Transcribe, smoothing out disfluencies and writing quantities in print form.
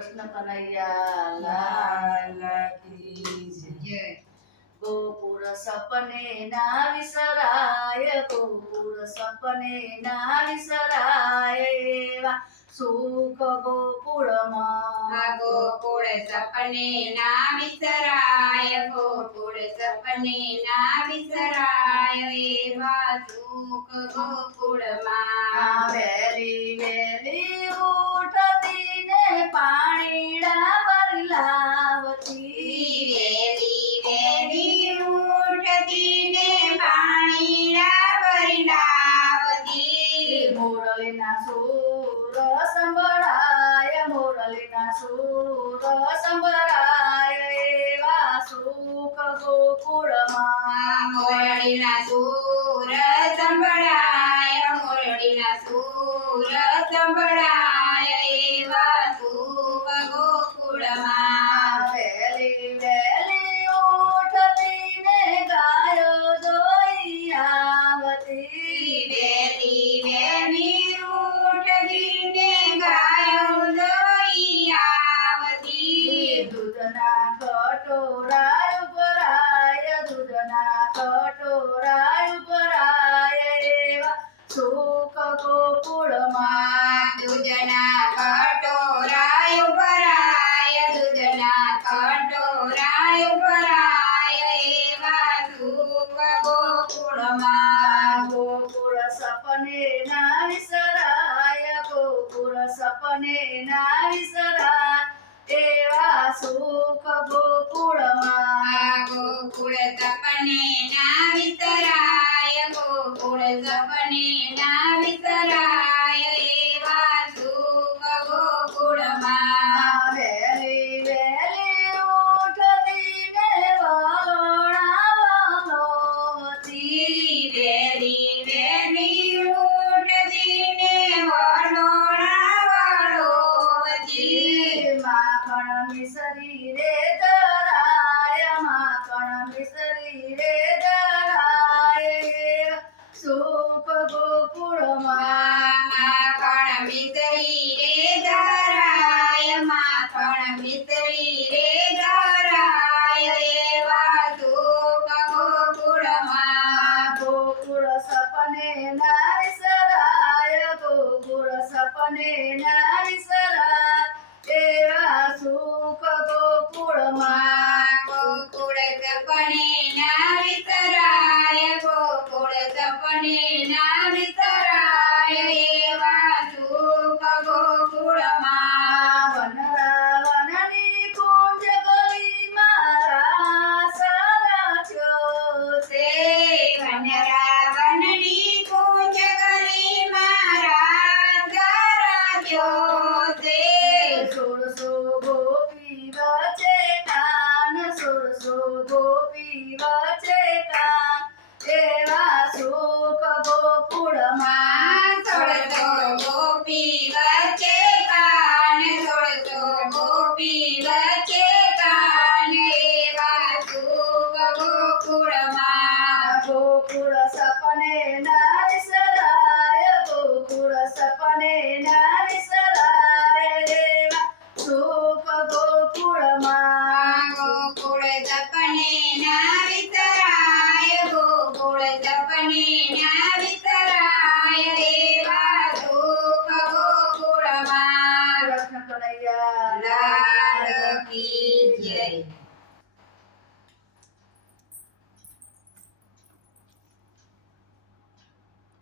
કૃષ્ણ કનૈયા લાલ કી જય। ગોકુળ સપને ના વિસરાય, ગોકુળ સપને ના વિસરાય, એવા સુખ ગોકુળમાં। ગોકુળ સપને ના વિસરાય, ગોકુળ સપને ના વિસરાય, એવા સુખ ગોકુળમાં। વેલી વેલી ઉઠતી ને પાણીડા ભરી લાવતી, વેલી વેલી ઉઠતી ને પાણીડા ભરી લાવતી। મુરલીના સૂર સંભળાય, મુરલીના સૂર સંભળાય, એવા સુખ ગોકુળમાં। મોરડીના સૂર સંભળાય, મોરડીના સૂર સંભળાય, એવા સુખ ગોકુળમાં। વેલી વેલી ઉઠતી ને ગાયો દોઈ આવતી, વેલી વેલી ઉઠતી ને ગાયો દોઈ આવતી। દૂધના કટોરા ભરાય, દૂધના કટોરા ભરાય, એવા સુખ ગોકુળમાં। દૂધના કટોરાય ભરાય, દૂધના કટોરાય ભરાય, એવા સુખ ગોકુળમાં। ગોકુળ સપને ના વિસરાય, ગોકુળ સપને ના વિસરાય, એવા સુખ ગોકુળમાં। ગોકુળ સપને ના વિસરાય, ગોકુળ સપને ના વિસરાય, એવા સુખ ગોકુળમાં। વેલી વેલી ઉઠતી ને વલોણા વલોવતી, વેલી વેલી ઉઠતી ને વલોણા વલોવતી। માખણ મિસરી રે ધરાય, માખણ મિસરી રે ધરાય, સુખ ગોકુળમાં। માખણ મિસરી રે ધરાય, માખણ મિસરી રે ધરાય, એવા સુખ ગોકુળમાં। ગોકુળ સપને ના વિસરાય, ગોકુળ સપને ના